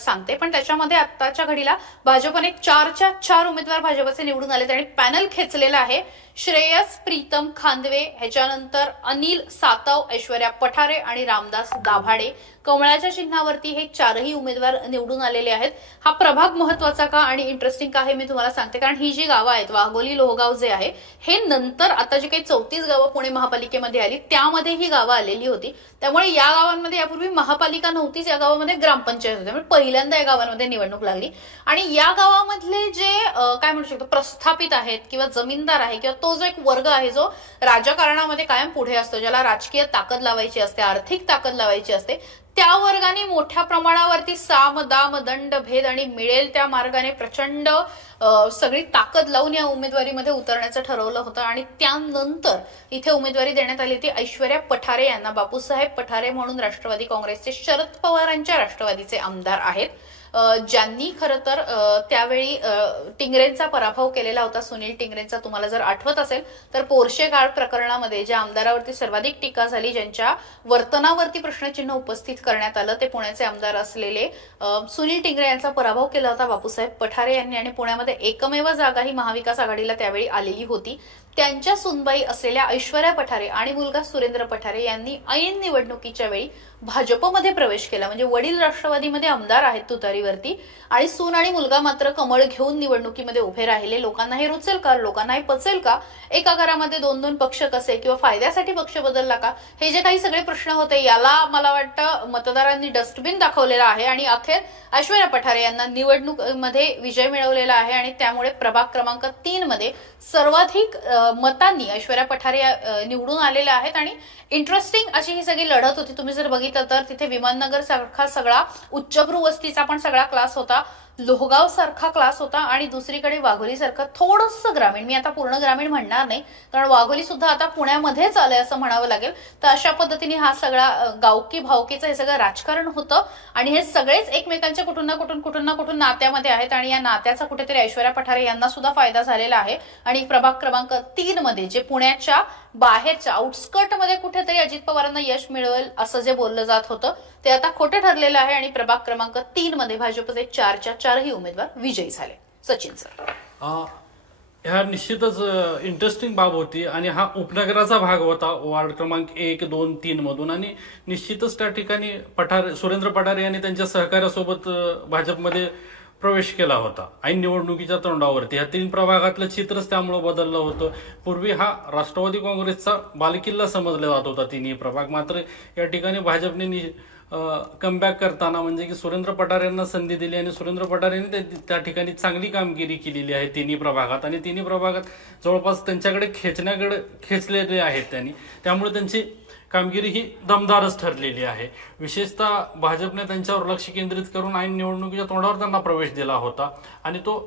सांगते, पण त्याच्यामध्ये आत्ताच्या घडीला भाजपने 4च्या 4 उमेदवार भाजपचे निवडून आले आणि पॅनल खेचलेला आहे. श्रेयस प्रीतम खांदवे, ह्याच्यानंतर अनिल सातव, ऐश्वर्या पठारे आणि रामदास दाभाडे. कमळाच्या चिन्हावरती हे 4ही उमेदवार निवडून आलेले आहेत. हा प्रभाग महत्वाचा का आणि इंटरेस्टिंग का हे मी तुम्हाला सांगते, कारण ही जी गावं आहेत, वाघोली, लोहगाव जे आहे, हे नंतर आता जी काही 34 गावं पुणे महापालिकेमध्ये आली त्यामध्ये ही गावं आलेली होती. त्यामुळे या गावांमध्ये यापूर्वी महापालिका नव्हतीच, या गावामध्ये ग्रामपंचायत होती. त्यामुळे पहिल्यांदा या गावांमध्ये निवडणूक लागली आणि या गावामधले जे काय म्हणू शकतो प्रस्थापित आहेत किंवा जमीनदार आहे किंवा तो जो एक वर्ग आहे जो राजकारणामध्ये कायम पुढे असतो, ज्याला राजकीय ताकद लावायची असते, आर्थिक ताकद लावायची असते, त्या वर्गाने मोठ्या प्रमाणावरती साम दाम दंड भेद आणि मिळेल त्या मार्गाने प्रचंड सगळी ताकद लावून या उमेदवारीमध्ये उतरण्याचं ठरवलं होतं. आणि त्यानंतर इथे उमेदवारी देण्यात आली होती ऐश्वर्या पठारे यांना. बापूसाहेब पठारे म्हणून राष्ट्रवादी काँग्रेसचे, शरद पवारांच्या राष्ट्रवादीचे आमदार आहेत, ज्यांनी खरं तर त्यावेळी टिंगरेंचा पराभव केलेला होता, सुनील टिंगरेंचा. तुम्हाला जर आठवत असेल तर पोर्शे गाळ प्रकरणामध्ये ज्या आमदारावरती सर्वाधिक टीका झाली, ज्यांच्या वर्तनावरती प्रश्नचिन्ह उपस्थित करण्यात आलं, ते पुण्याचे आमदार असलेले सुनील टिंगरे यांचा पराभव केला होता बापूसाहेब पठारे यांनी. आणि पुण्यामध्ये एकमेव जागा ही महाविकास आघाडीला त्यावेळी आलेली होती. त्यांच्या सुनबाई असलेल्या ऐश्वर्या पठारे आणि मुलगा सुरेंद्र पठारे यांनी ऐन निवडणुकीच्या वेळी भाजपमध्ये प्रवेश केला. म्हणजे वडील राष्ट्रवादीमध्ये आमदार आहेत तुतारीवरती आणि सून आणि मुलगा मात्र कमळ घेऊन निवडणुकीमध्ये उभे राहिले. लोकांना हे रुचेल का, लोकांना हे पचेल का, एका घरामध्ये 2-2 पक्ष कसे किंवा फायद्यासाठी पक्ष बदलला का, हे जे काही सगळे प्रश्न होते, याला मला वाटतं मतदारांनी डस्टबिन दाखवलेला आहे. आणि अखेर ऐश्वर्या पठारे यांना निवडणुकीमध्ये विजय मिळवलेला आहे आणि त्यामुळे प्रभाग क्रमांक 3 मध्ये सर्वाधिक मतांनी ऐश्वर्या पठारे निवडून आलेल्या आहेत. आणि इंटरेस्टिंग अशी ही सगळी लढत होती. तुम्ही जर बघितलं तर तिथे विमाननगर सारखा सगळा उच्चभ्रू वस्तीचा पण सगळा क्लास होता, लोहगाव सारखा क्लास होता आणि दुसरीकडे वाघोली सारखं थोडंसं ग्रामीण, मी आता पूर्ण ग्रामीण म्हणणार नाही कारण वाघोली सुद्धा आता पुण्यामध्येच आलंय असं म्हणावं लागेल. तर अशा पद्धतीने हा सगळा गावकी भावकीचं हे सगळं राजकारण होतं आणि हे सगळेच एकमेकांच्या कुठून ना कुठून नात्यामध्ये आहेत आणि या नात्याचा कुठेतरी ऐश्वर्या पठारे यांना सुद्धा फायदा झालेला आहे. आणि प्रभाग क्रमांक 3 मध्ये जे पुण्याच्या बाहेरच्या आउटस्कर्टमध्ये कुठेतरी अजित पवारांना यश मिळवेल असं जे बोललं जात होतं ते आता खोटं ठरलेलं आहे आणि प्रभाग क्रमांक 3 मध्ये भाजपचे 4च्या 4ही उमेदवार विजयी झाले. सचिन सर, ह्या निश्चितच इंटरेस्टिंग बाब होती आणि हा उपनगराचा भाग होता वार्ड क्रमांक 1, 2, 3 मधून. आणि निश्चितच त्या ठिकाणी सुरेंद्र पठारे यांनी त्यांच्या सहकार्यासोबत भाजपमध्ये प्रवेश केला होता ऐन निवडणुकीच्या तोंडावरती. ह्या 3 प्रभागातलं चित्रच त्यामुळे बदललं होतं. पूर्वी हा राष्ट्रवादी काँग्रेसचा बालेकिल्ला समजला जात होता 3ही प्रभाग. मात्र या ठिकाणी भाजपने कमबॅक करताना म्हणजे की सुरेंद्र पठारे यांना संधी दिली आणि सुरेंद्र पठारे यांनी त्या ठिकाणी चांगली कामगिरी केलेली आहे 3ही प्रभागात. आणि 3ही प्रभागात जवळपास त्यांच्याकडे खेचलेले आहेत त्यांनी, त्यामुळे त्यांची कामगिरी ही दमदारच ठरलेली आहे. विशेषतः भाजपने त्यांच्यावर लक्ष केंद्रित करून ऐन निवडणुकीच्या तोंडावर त्यांना प्रवेश दिला होता आणि तो